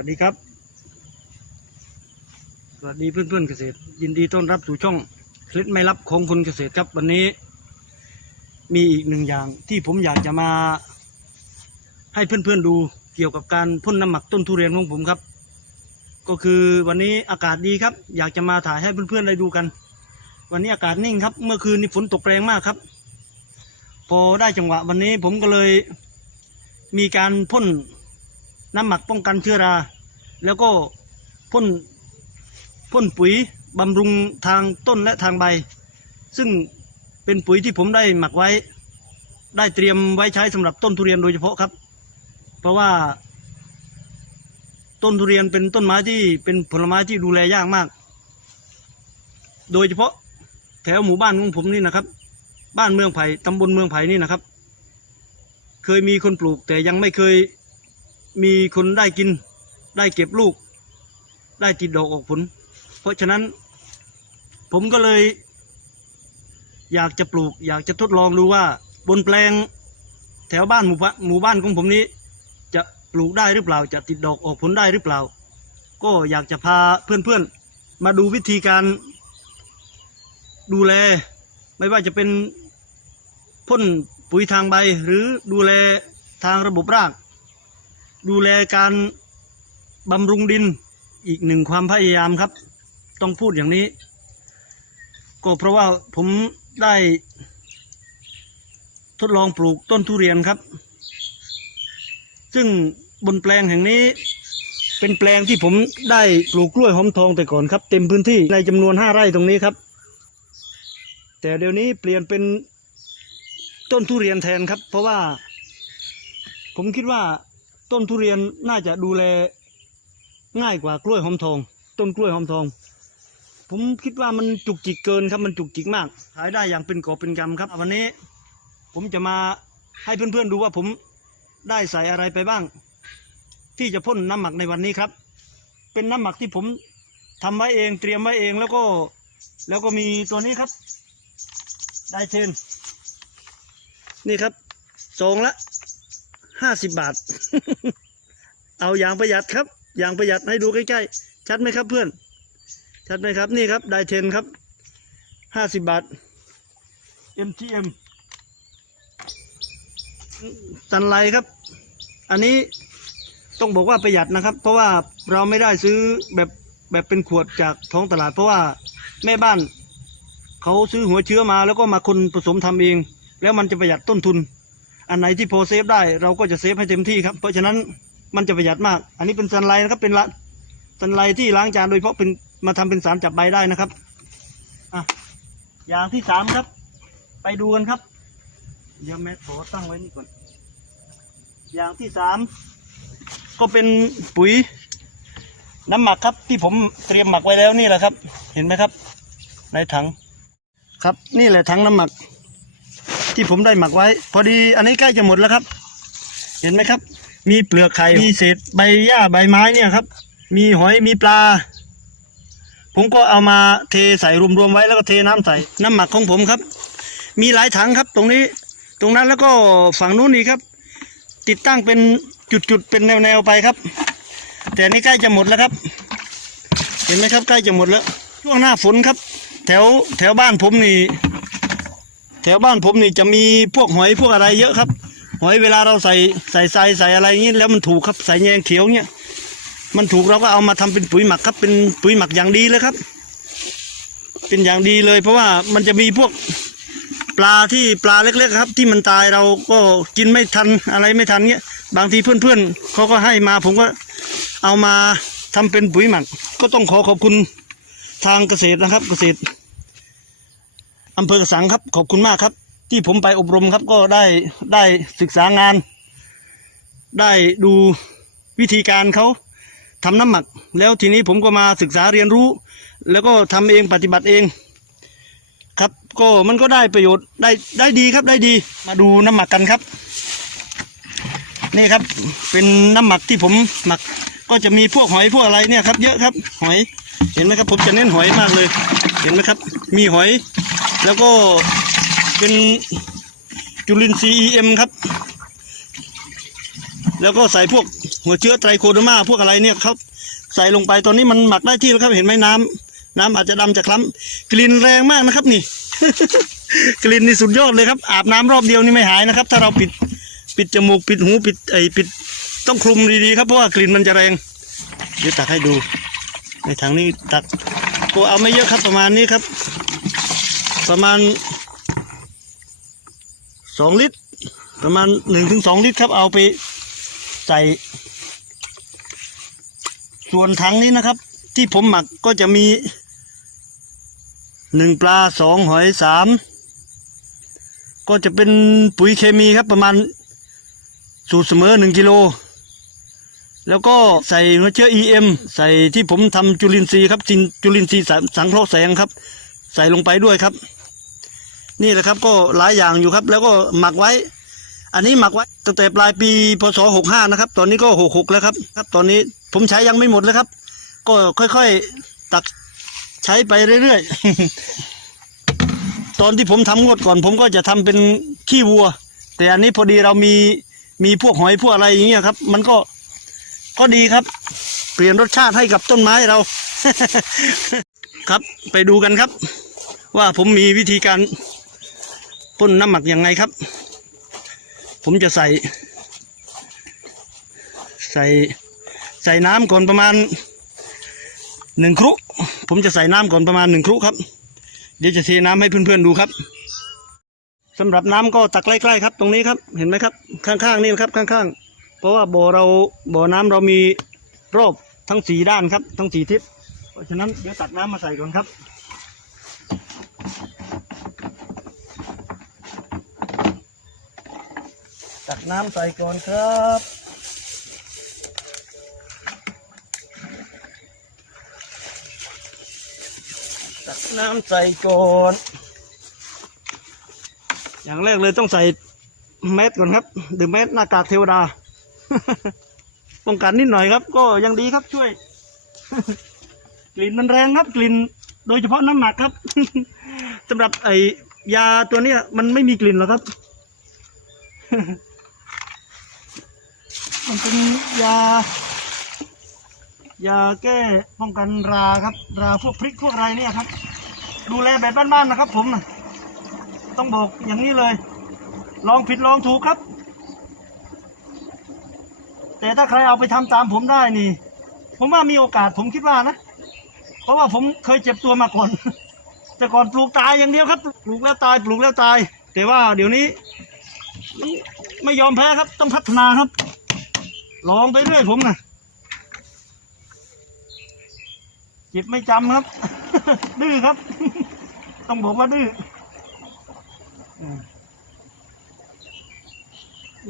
วัสดีครับ สวัสดีเพื่อนๆเกษตร ยินดีต้อนรับสู่ช่องเคล็ดไม่ลับของคนเกษตรครับ วันนี้ มีอีกหนึ่งอย่างที่ผมอยากจะมา ให้เพื่อนๆดูเกี่ยวกับการพ่นน้ำหมักต้นทุเรียนของผมครับ ก็คือวันนี้อากาศดีครับ อยากจะมาถ่ายให้เพื่อนๆได้ดูกัน วันนี้อากาศนิ่งครับ เมื่อคืนนี้ฝนตกแรงมากครับ พอได้จังหวะวันนี้ผมก็เลยมีการพ่น น้ำหมักป้องกันเชื้อรา แล้วก็พ่นพ่นปุ๋ยบำรุงทางต้นและทางใบ ซึ่งเป็นปุ๋ยที่ผมได้หมักไว้ ได้เตรียมไว้ใช้สำหรับต้นทุเรียนโดยเฉพาะครับ เพราะว่า ต้นทุเรียนเป็นต้นไม้ที่เป็นผลไม้ที่ดูแลยากมาก โดยเฉพาะแถวหมู่บ้านของผมนี่นะครับ บ้านเมืองไผ่ตำบลเมืองไผ่นี่นะครับ เคยมีคนปลูกแต่ยังไม่เคย มีคนได้กิน ได้เก็บลูก ได้ติดดอกออกผล เพราะฉะนั้น ผมก็เลย อยากจะปลูก อยากจะทดลองดูว่า บนแปลง แถวบ้านหมู่บ้านหมู่บ้านของผมนี้ จะปลูกได้หรือเปล่า จะติดดอกออกผลได้หรือเปล่า ก็อยากจะพาเพื่อนๆ มาดูวิธีการ ดูแล ไม่ว่าจะเป็นพ่นปุ๋ยทางใบหรือดูแลทางระบบราก ดูแลการบำรุงดินอีกหนึ่งความพยายามครับ ต้องพูดอย่างนี้ ก็เพราะว่าผมได้ ทดลองปลูกต้นทุเรียนครับ ซึ่งบนแปลงแห่งนี้ เป็นแปลงที่ผมได้ปลูกกล้วยหอมทองแต่ก่อนครับ เต็มพื้นที่ในจำนวนห้าไร่ตรงนี้ครับ แต่เดี๋ยวนี้เปลี่ยนเป็นต้นทุเรียนแทนครับ เพราะว่า ผมคิดว่า ต้นทุเรียนน่าจะดูแลง่ายกว่ากล้วยหอมทอง ต้นกล้วยหอมทอง ผมคิดว่ามันจุกจิกเกินครับมันจุกจิกมาก ขายได้อย่างเป็นกอบเป็นกำครับ วันนี้ ผมจะมาให้เพื่อนๆดูว่าผมได้ใส่อะไรไปบ้าง ที่จะพ่นน้ำหมักในวันนี้ครับ เป็นน้ำหมักที่ผมทำไว้เองเตรียมไว้เองแล้วก็แล้วก็มีตัวนี้ครับ ได้เทนนี่ครับสองละ ห้าสิบบาท เอาอย่างประหยัดครับ อย่างประหยัดให้ดูใกล้ๆ ชัดไหมครับเพื่อน ชัดไหมครับ นี่ครับ ไดเทนครับห้าสิบบาท MTM ตันไลครับ อันนี้ต้องบอกว่าประหยัดนะครับ เพราะว่าเราไม่ได้ซื้อแบบแบบเป็นขวดจากท้องตลาด เพราะว่าแม่บ้านเขาซื้อหัวเชื้อมาแล้วก็มาคนผสมทำเอง แล้วมันจะประหยัดต้นทุน อันไหนที่พอเซฟได้เราก็จะเซฟให้เต็มที่ครับ เพราะฉะนั้นมันจะประหยัดมาก อันนี้เป็นซันไลนะครับเป็นละซันไลที่ล้างจานโดยเฉพาะเป็นมาทำเป็นสารจับใบได้นะครับอะอย่างที่สามครับ ไปดูกันครับ เดี๋ยวแม่ขอตั้งไว้นี่ก่อน อย่างที่สามก็เป็นปุ๋ยน้ำหมักครับที่ผมเตรียมหมักไว้แล้วนี่แหละครับ เห็นไหมครับ ในถัง ครับนี่แหละถังน้ำหมัก ที่ผมได้หมักไว้ พอดีอันนี้ใกล้จะหมดแล้วครับ เห็นไหมครับ มีเปลือกไข่มีเศษใบหญ้าใบไม้เนี่ยครับ มีหอยมีปลา ผมก็เอามาเทใส่รวมๆไว้แล้วก็เทน้ำใส่น้ำหมักของผมครับ มีหลายถังครับ ตรงนี้ ตรงนั้นแล้วก็ฝั่งนู้นนี่ครับ ติดตั้งเป็นจุดๆเป็นแนวๆไปครับ แต่นี่ใกล้จะหมดแล้วครับ เห็นไหมครับใกล้จะหมดแล้ว ช่วงหน้าฝนครับ แถวแถวบ้านผมนี่ แถวบ้านผมนี่จะมีพวกหอยพวกอะไรเยอะครับ หอยเวลาเราใส่ใส่ทรายใส่อะไรอย่างนี้แล้วมันถูกครับใส่แยงเขียวเนี่ยมันถูกเราก็เอามาทำเป็นปุ๋ยหมักครับ เป็นปุ๋ยหมักอย่างดีเลยครับ เป็นอย่างดีเลย เพราะว่ามันจะมีพวกปลาที่ปลาเล็ก ๆ ครับ ที่มันตายเราก็กินไม่ทันอะไรไม่ทันเงี้ย บางทีเพื่อนๆเขาก็ให้มาผมก็เอามาทำเป็นปุ๋ยหมัก ก็ต้องขอขอบคุณทางเกษตรนะครับ เกษตร อำเภอกระสังครับ ขอบคุณมากครับ ที่ผมไปอบรมครับก็ได้ได้ศึกษางาน ได้ดูวิธีการเขาทำน้ำหมัก แล้วทีนี้ผมก็มาศึกษาเรียนรู้ แล้วก็ทำเองปฏิบัติเอง ครับ ก็มันก็ได้ประโยชน์ได้ได้ดีครับได้ดี มาดูน้ำหมักกันครับ นี่ครับ เป็นน้ำหมักที่ผมหมัก ก็จะมีพวกหอยพวกอะไรเนี่ยครับ เยอะครับ หอย เห็นไหมครับ ผมจะเน้นหอยมากเลย เห็นไหมครับ มีหอย แล้วก็เป็นจุลินทรีย์ EM ครับ แล้วก็ใส่พวกหัวเชื้อไตรโคโดมาพวกอะไรเนี่ยครับ ใส่ลงไปตอนนี้มันหมักได้ที่แล้วครับ เห็นไหมน้ำน้ำอาจจะดำจะคล้ำกลิ่นแรงมากนะครับ นี่ กลิ่นนี่สุดยอดเลยครับ อาบน้ำรอบเดียวนี่ไม่หายนะครับ ถ้าเราปิดปิดจมูกปิดหูปิดไอปิดต้องคลุมดีๆครับเพราะว่ากลิ่นมันจะแรง เดี๋ยวตักให้ดู ในถังนี้ตักก็เอาไม่เยอะครับประมาณนี้ครับ ประมาณสองลิตร ประมาณหนึ่งถึงสองลิตรครับ เอาไปใส่ ส่วนถังนี้นะครับ ที่ผมหมักก็จะมีหนึ่งปลาสองหอยสามก็จะเป็นปุ๋ยเคมีครับประมาณสูตรเสมอหนึ่งกิโลแล้วก็ใส่หัวเชื้อ EM ใส่ที่ผมทำจุลินทรีย์ครับจินจุลินทรีย์สังเคราะห์แสงครับ ใส่ลงไปด้วยครับ นี่แหละครับก็หลายอย่างอยู่ครับ แล้วก็หมักไว้ อันนี้หมักไว้ตั้งแต่ปลายปีพศ65นะครับ ตอนนี้ก็66แล้วครับครับ ตอนนี้ผมใช้ยังไม่หมดเลยครับ ก็ค่อยๆตักใช้ไปเรื่อยๆ ตอนที่ผมทำงวดก่อน ผมก็จะทำเป็นขี้วัว แต่อันนี้พอดีเรามีมีพวกหอยพวกอะไรอย่างเงี้ยครับ มันก็ก็ดีครับ เปลี่ยนรสชาติให้กับต้นไม้เรา ครับไปดูกันครับ ว่าผมมีวิธีการ พ่นน้ำหมักยังไงครับ ผมจะใส่ ใส่ใส่น้ำก่อนประมาณหนึ่งครุผมจะใส่น้ำก่อนประมาณหนึ่งครุครับ เดี๋ยวจะเทน้ำให้เพื่อนๆดูครับสำหรับน้ำก็ตักใกล้ๆครับ ตรงนี้ครับ เห็นไหมครับ ข้างๆนี่นะครับ ข้างๆ เพราะว่าบ่อเราบ่อน้ำเรามีรอบทั้งสี่ด้านครับ ทั้งสี่ทิศเพราะฉะนั้นเดี๋ยวตักน้ำมาใส่ก่อนครับ ตักน้ำใส่ก่อนครับ ตักน้ำใส่ก่อน อย่างแรกเลยต้องใส่แมสก่อนครับดื่มแมสหน้ากากเทวดา ป้องกันนิดหน่อยครับ ก็ยังดีครับช่วย กลิ่นมันแรงครับกลิ่น โดยเฉพาะน้ำหมักครับสำหรับไอยาตัวเนี้ยมันไม่มีกลิ่นหรอกครับ มันเป็นยายาแก้ป้องกันราครับ ราพวกพริกพวกอะไรเนี่ยครับ ดูแลแบบบ้านๆนะครับผมนะต้องบอกอย่างนี้เลย ลองผิดลองถูกครับ แต่ถ้าใครเอาไปทำตามผมได้นี่ ผมว่ามีโอกาสผมคิดว่านะ เพราะว่าผมเคยเจ็บตัวมาก่อน แต่ก่อนปลูกตายอย่างเดียวครับ ปลูกแล้วตาย ปลูกแล้วตาย แต่ว่าเดี๋ยวนี้ ไม่ยอมแพ้ครับ ต้องพัฒนาครับ ลองไปเรื่อยผมนะเจ็บไม่จำครับ ดื้อครับ ต้องบอกว่าดื้อ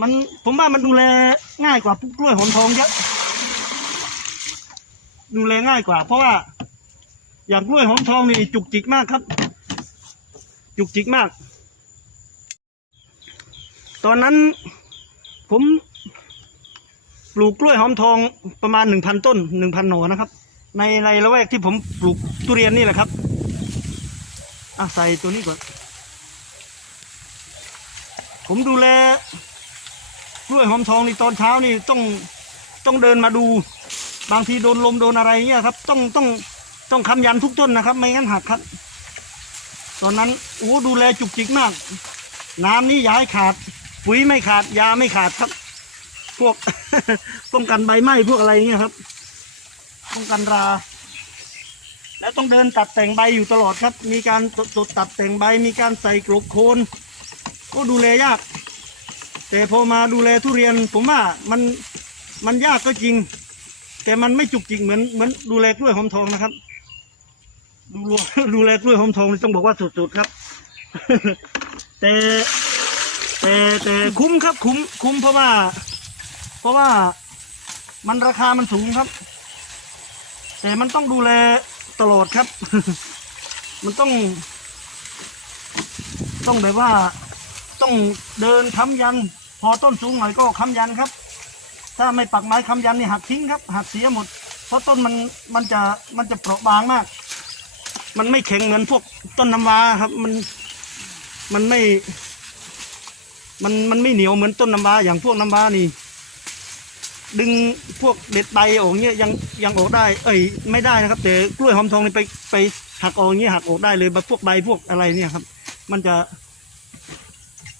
มันผมว่ามันดูแลง่ายกว่าพวกกล้วยหอมทองเยอะดูแลง่ายกว่า เพราะว่า อย่างกล้วยหอมทองนี่จุกจิกมากครับ จุกจิกมาก ตอนนั้นผม ปลูกกล้วยหอมทองประมาณหนึ่งพันต้นหนึ่งพันหน่อนะครับ ในในละแวกที่ผมปลูกทุเรียนนี่แหละครับอะใส่ตัวนี้ก่อนผมดูแลกล้วยหอมทองนี่ตอนเช้านี่ต้องต้องเดินมาดู บางทีโดนลมโดนอะไรเงี้ยครับ ต้องต้องต้องคำยันทุกต้นนะครับ ไม่งั้นหักครับ ตอนนั้นโอ้ดูแลจุกจิกมาก น้ำนี่ย่าให้ขาด ปุ๋ยไม่ขาดยาไม่ขาดครับ พวก ป้องกันใบไหม้พวกอะไรเงี้ยครับ ป้องกันรา แล้วต้องเดินตัดแต่งใบอยู่ตลอดครับ มีการตดตัดแต่งใบ มีการใส่กลบโคนก็ดูแลยาก แต่พอมาดูแลทุเรียน ผมว่ามันมันยากก็จริง แต่มันไม่จุกจิกเหมือนเหมือนดูแลกล้วยหอมทองนะครับ ดูแลดูแลกล้วยหอมทองต้องบอกว่าสุดๆครับ แต่แต่แต่คุ้มครับคุ้มคุ้มเพราะว่า ราะว่ามันราคามันสูงครับ แต่มันต้องดูแลตลอดครับ มันต้อง ต้องแบบว่าต้องเดินค้ำยัน พอต้นสูงหน่อยก็ค้ำยันครับ ถ้าไม่ปักไม้ค้ำยันนี่หักทิ้งครับ หักเสียหมด เพราะต้นมันมันจะมันจะเปราะบางมาก มันไม่แข็งเหมือนพวกต้นน้ำว้าครับ มันมันไม่ มันมันไม่เหนียวเหมือนต้นน้ำว้าอย่างพวกน้ำว้านี่ ดึงพวกเด็ดใบออกเงี้ยยังยังออกได้ เอ้ยไม่ได้นะครับ แต่กล้วยหอมทองนี่ไปไปหักออกเงี้ยหักออกได้เลยพวกใบพวกอะไรเนี่ยครับ มันจะ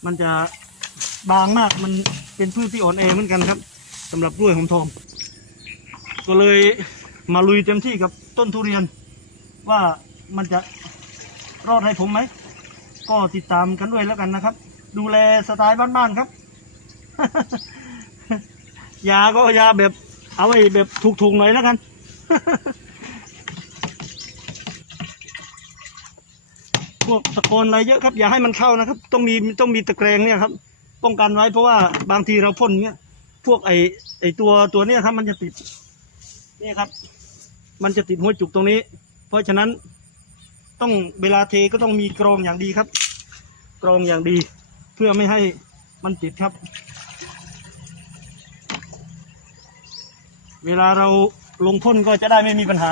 มันจะบางมากมันเป็นพืชที่อ่อนแอเหมือนกันครับสำหรับกล้วยหอมทอง ก็เลยมาลุยเต็มที่กับต้นทุเรียน ว่ามันจะรอดให้ผมไหมก็ติดตามกันด้วยแล้วกันนะครับ ดูแลสไตล์บ้านๆครับ ยาก็ยาแบบ เอาไว้แบบถูกๆหน่อยแล้วกัน พวกตะกอนอะไรเยอะครับ อย่าให้มันเข้านะครับ ต้องมีต้องมีตะแกรงเนี่ยครับ ป้องกันไว้เพราะว่าบางทีเราพ่นเนี้ยพวกไอไอตัวตัวเนี้ยครับ มันจะติดนี่ครับ มันจะติดหัวจุกตรงนี้ เพราะฉะนั้นต้องเวลาเทก็ต้องมีกรองอย่างดีครับ กรองอย่างดี เพื่อไม่ให้มันติดครับ เวลาเราลงพ่นก็จะได้ไม่มีปัญหา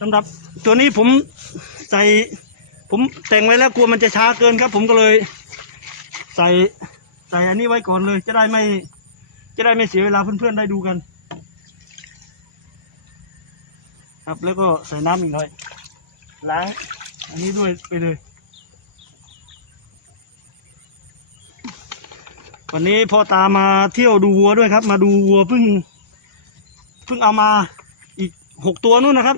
สำหรับตัวนี้ผมใส่ ผมแต่งไว้แล้วกลัวมันจะช้าเกินครับ ผมก็เลย ใส่ใส่อันนี้ไว้ก่อนเลย จะได้ไม่ จะได้ไม่เสียเวลาเพื่อนๆได้ดูกัน ครับแล้วก็ใส่น้ำอีกหน่อย ล้างอันนี้ด้วยไปเลย วันนี้พ่อตามาเที่ยวดูวัวด้วยครับ มาดูวัวเพิ่งเพิ่งเอามาอีกหกตัวนู่นนะครับ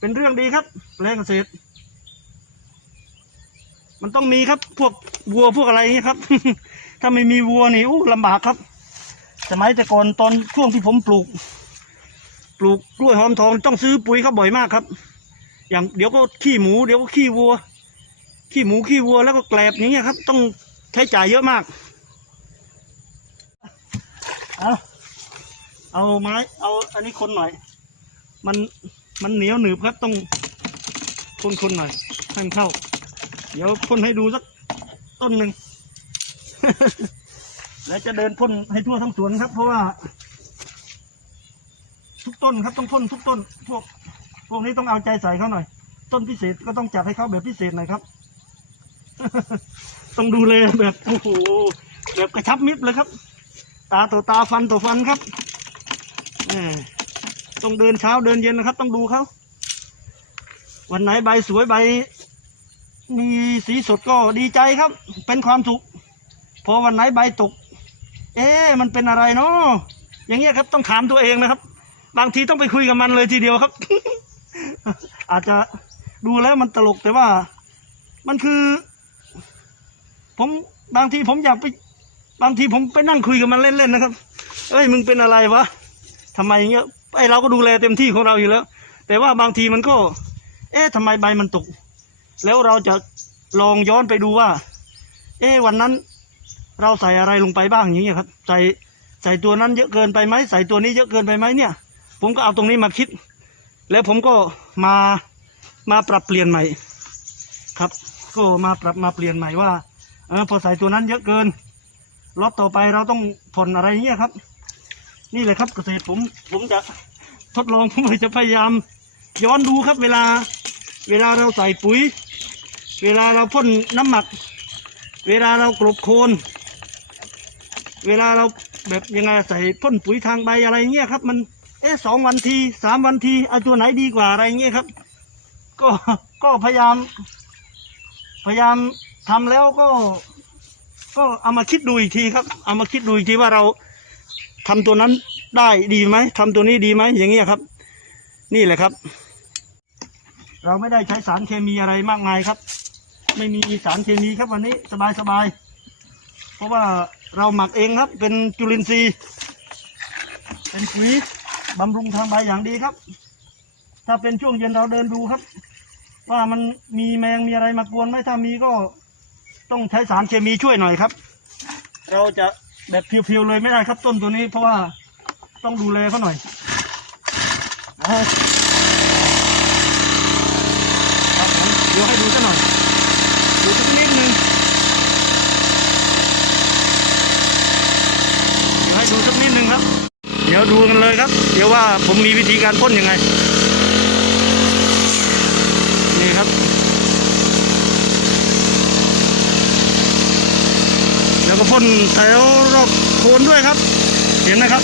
เป็นเรื่องดีครับแปลงเกษตร มันต้องมีครับ พวกวัวพวกอะไรอย่างนี้ครับ ถ้าไม่มีวัวนี่อู้ลำบากครับสมัยแต่ก่อนตอนช่วงที่ผมปลูก ปลูกกล้วยหอมทองต้องซื้อปุ๋ยเขาบ่อยมากครับ อย่างเดี๋ยวก็ขี้หมูเดี๋ยวก็ขี้วัว ขี้หมูขี้วัวแล้วก็แกลบอย่างเงี้ยครับ ต้องใช้จ่ายเยอะมาก เอาเอาไม้ เอาอันนี้คนหน่อย มันมันเหนียวหนืบครับต้องคนคนหน่อยให้มันเข้า เดี๋ยวพ่นให้ดูสักต้นหนึ่งแล้วจะเดินพ่นให้ทั่วทั้งสวนครับ เพราะว่า ทุกต้นครับต้องพ่นทุกต้นพวก พวกนี้ต้องเอาใจใส่เขาหน่อย ต้นพิเศษก็ต้องจัดให้เขาแบบพิเศษหน่อยครับ ต้องดูแลแบบโอ้โหแบบกระชับมิตรเลยครับ ตาต่อตาฟันต่อฟันครับต้องเดินเช้าเดินเย็นนะครับ ต้องดูเขาวันไหนใบสวยใบ มีสีสดก็ดีใจครับ เป็นความสุขพอวันไหนใบตก เอ๊ะมันเป็นอะไรเนาะอย่างเงี้ยครับต้องถามตัวเองนะครับ บางทีต้องไปคุยกับมันเลยทีเดียวครับ อาจจะดูแล้วมันตลกแต่ว่า มันคือ ผมบางทีผมอยากไป บางทีผมไปนั่งคุยกับมันเล่นๆนะครับเอ้ยมึงเป็นอะไรวะทำไมเงี้ยไอเราก็ดูแลเต็มที่ของเราอยู่แล้ว แต่ว่าบางทีมันก็ เอ๊ะทำไมใบมันตก แล้วเราจะลองย้อนไปดูว่า เอ๊ะวันนั้น เราใส่อะไรลงไปบ้างอย่างเงี้ยครับ ใส่ใส่ตัวนั้นเยอะเกินไปไหมใส่ตัวนี้เยอะเกินไปไหมเนี่ย ผมก็เอาตรงนี้มาคิด แล้วผมก็มามาปรับเปลี่ยนใหม่ ครับ ก็มาปรับมาเปลี่ยนใหม่ว่าเออพอใส่ตัวนั้นเยอะเกินรอบต่อไปเราต้องผ่อนอะไรเงี้ยครับ นี่แหละครับเกษตรผมผมจะทดลองผมจะพยายาม ย้อนดูครับ เวลา เวลาเราใส่ปุ๋ย เวลาเราพ่นน้ำหมัก เวลาเรากลบโคนเวลาเราแบบยังไงใส่พ่นปุ๋ยทางใบอะไรเงี้ยครับ มัน อ๊ะสองวันทีสามวันทีเอาตัวไหนดีกว่าอะไรเงี้ยครับ ก็ก็พยายาม พยายามทำแล้วก็ ก็เอามาคิดดูอีกทีครับ เอามาคิดดูอีกทีว่าเราทำตัวนั้นได้ดีไหมทำตัวนี้ดีไหมอย่างเงี้ยครับ นี่แหละครับ เราไม่ได้ใช้สารเคมีอะไรมากมายครับ ไม่มีสารเคมีครับวันนี้สบายสบายๆเพราะว่าเราหมักเองครับ เป็นจุลินทรีย์เป็นปุ๋ย บำรุงทางใบอย่างดีครับ ถ้าเป็นช่วงเย็นเราเดินดูครับ ว่ามันมีแมงมีอะไรมากวนไหมถ้ามีก็ต้องใช้สารเคมีช่วยหน่อยครับ เราจะแบบเพียวๆเลยไม่ได้ครับต้นตัวนี้ เพราะว่าต้องดูแลเขาหน่อยอ่าครับผมเดี๋ยวให้ดูสักหน่อยดูสักนิดนึงเดี๋ยวให้ดูสักนิดนึงครับ ดี๋ยวดูกันเลยครับ เดี๋ยวว่าผมมีวิธีการพ่นยังไง นี่ครับ แล้วก็พ่นแถวรอบโคนด้วยครับ เห็นไหมครับ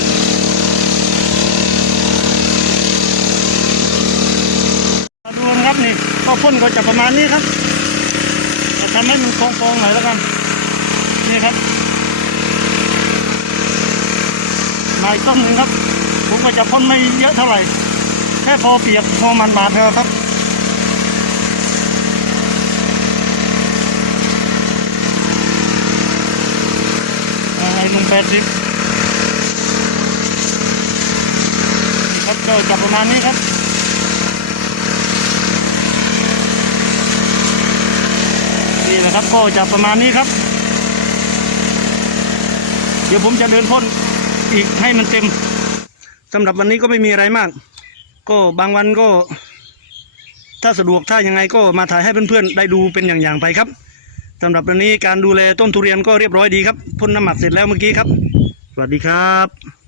ดูครับนี่ก็พ่นก็จะประมาณนี้ครับทำให้มันฟองๆหน่อยแล้วกัน นี่ครับ มาอีกต้นหนึ่งครับ ผมก็จะพ่นไม่เยอะเท่าไหร่ แค่พอเปียกพอมันบาดเท่านั้นครับอ่าไอ้หนุ่มแปดสิบครับก็จะประมาณนี้ครับนี่แหละครับก็จะประมาณนี้ครับ เดี๋ยวผมจะเดินพ่น อีกให้มันเต็มสำหรับวันนี้ก็ไม่มีอะไรมาก ก็บางวันก็ ถ้าสะดวกถ้ายังไงก็มาถ่ายให้เพื่อนๆได้ดูเป็นอย่างๆไปครับสำหรับวันนี้การดูแลต้นทุเรียนก็เรียบร้อยดีครับพ่นน้ำหมักเสร็จแล้วเมื่อกี้ครับ สวัสดีครับ